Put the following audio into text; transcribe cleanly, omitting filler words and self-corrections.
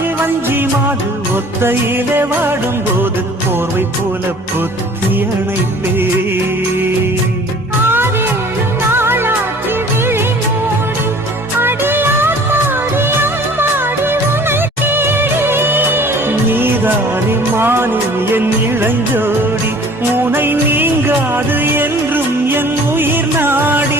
காட்டில் வஞ்சி மாது ஒத்தையிலே வாடும் போது போர்வை போல பொத்தி அணைப்பே. நீதானே மானே என் இளஞ்சோடி, உனை நீங்காது என்றும் என் உயிர் நாடி.